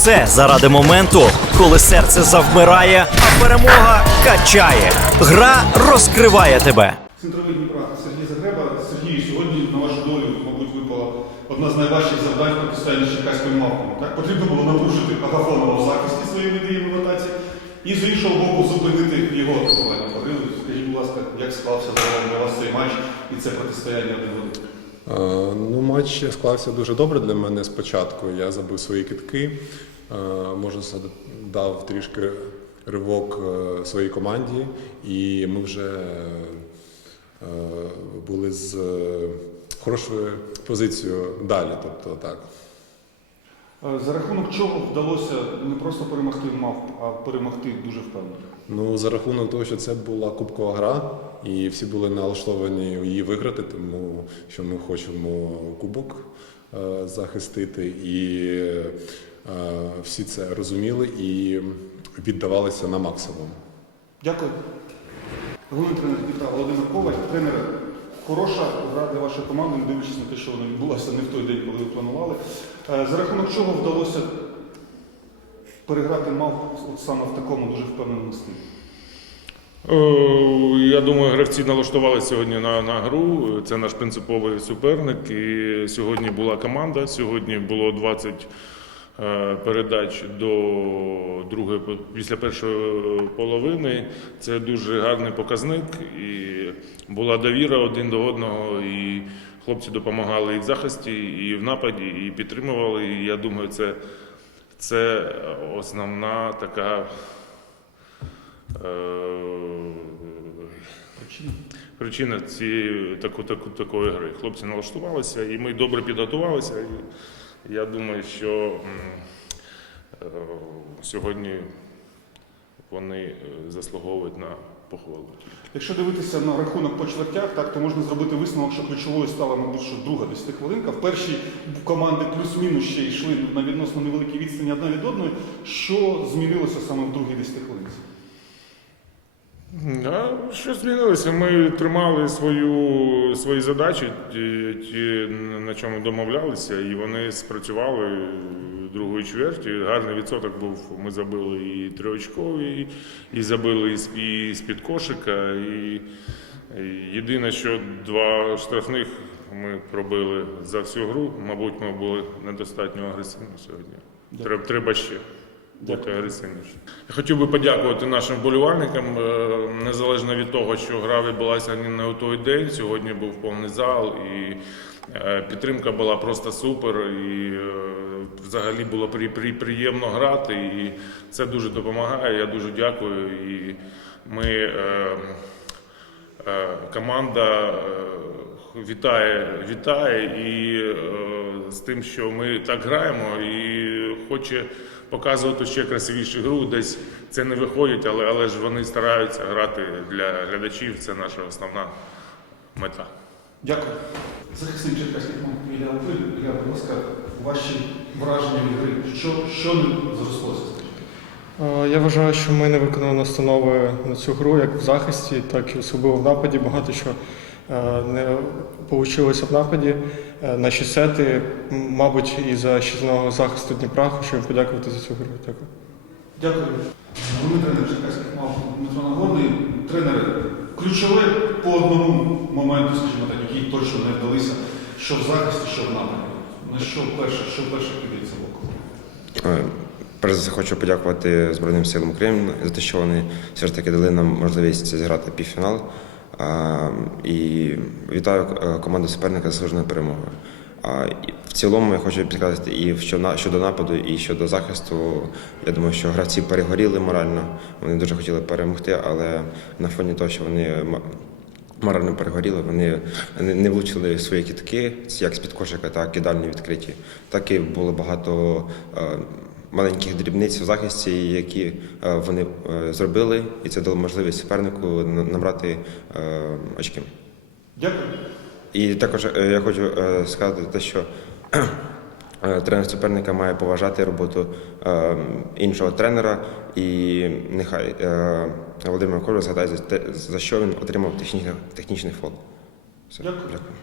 все заради моменту, коли серце завмирає, а перемога качає. Гра розкриває тебе. Центровий Дніпра Сергій Загреба. Сергій, сьогодні на вашу долю, мабуть, випала одна з найважчих завдань протистояння черкаською мавками. Так потрібно було напружити Агафонова в захисті своїми діями в атаці і з іншого боку зупинити його атакування. Скажіть, будь ласка, як склався для вас цей матч і це протистояння один? Е, Ну, матч склався дуже добре для мене спочатку. Я забив свої китки, можна сказати, дав трішки ривок е, своїй команді, і ми вже е, були з е, хорошою позицією далі. Тобто так. Е, За рахунок чого вдалося не просто перемогти мавп, а перемогти дуже впевнено? Ну, за рахунок того, що це була кубкова гра, і всі були налаштовані її виграти, тому що ми хочемо кубок е, захистити, і е, всі це розуміли і віддавалися на максимум. Дякую. Головний тренер Дніпра Володимир Коваль. Тренер, хороша гра для вашої команди, не дивлячись на те, що вона відбулася не в той день, коли ви планували. Е, За рахунок чого вдалося переграти мав от саме в такому дуже впевненому стилі? Е, Я думаю, гравці налаштували сьогодні на, на гру. Це наш принциповий суперник. І сьогодні була команда. Сьогодні було 20 е, передач до другої після першої половини. Це дуже гарний показник. І була довіра один до одного. І хлопці допомагали і в захисті, і в нападі, і підтримували. І я думаю, це, це основна така. Е, Причина цієї таку, таку, такої гри. Хлопці налаштувалися, і ми добре підготувалися. І я думаю, що е, сьогодні вони е, заслуговують на похвалу. Якщо дивитися на рахунок по чвертях, так, то можна зробити висновок, що ключовою стала, мабуть, що друга 10 хвилинка. В першій команди плюс-мінус ще йшли на відносно невеликій відстані одна від одної. Що змінилося саме в другій 10 хвилинці? А що змінилося? Ми тримали свою, свої задачі, ті, ті, на чому домовлялися, і вони спрацювали другої чверті. Гарний відсоток був. Ми забили і триочкові, і забили і з-під кошика. І, і єдине, що два штрафних ми пробили за всю гру. Мабуть, ми були недостатньо агресивні сьогодні. Треба, треба ще бути агресивніше. Хотів би подякувати нашим вболівальникам, е, незалежно від того, що гра відбулася не на той день. Сьогодні був повний зал, і е, підтримка була просто супер. І е, взагалі було при, при, приємно грати. І це дуже допомагає. Я дуже дякую. І ми команда. Вітає, вітає і з тим, що ми так граємо, і хоче показувати ще красивішу гру. Десь це не виходить, але, але ж вони стараються грати для глядачів. Це наша основна мета. Дякую. Захисник черкаських Ілля. Ілля, будь ласка, ваші враження від гри. Що, що не зрослося? Е, Я вважаю, що ми не виконали настанови на цю гру як в захисті, так і особливо в нападі. Багато що е, не вийшло в нападі. Е, Наші сети, мабуть, і за щасливого захисту Дніпра, хочу їм подякувати за цю гру. Дякую. Дякую. Головний тренер черкаських мав Дмитро Нагорний. Тренери, ключове по одному моменту, скажімо так, які точно не вдалися, що в захисті, що в нападі. На що перше, що перше підеться в око? Е, Перш за все хочу подякувати Збройним силам України за те, що вони все ж таки дали нам можливість зіграти півфінал. І вітаю е, команду суперника з заслуженою перемогою. В цілому я хочу підкреслити і щодо нападу, і щодо захисту. Я думаю, що гравці перегоріли морально. Вони дуже хотіли перемогти, але на фоні того, що вони морально перегоріли, вони не влучили свої кітки, як з-під кошика, так і дальні відкриті. Так і було багато е, маленьких дрібниць в захисті, які е, вони е, зробили, і це дало можливість супернику набрати е, очки. Дякую. І також я хочу сказати те, що тренер суперника має поважати роботу іншого тренера, і нехай Володимир Микола згадає за що він отримав технічний, технічний фол. Все. Дякую. Дякую.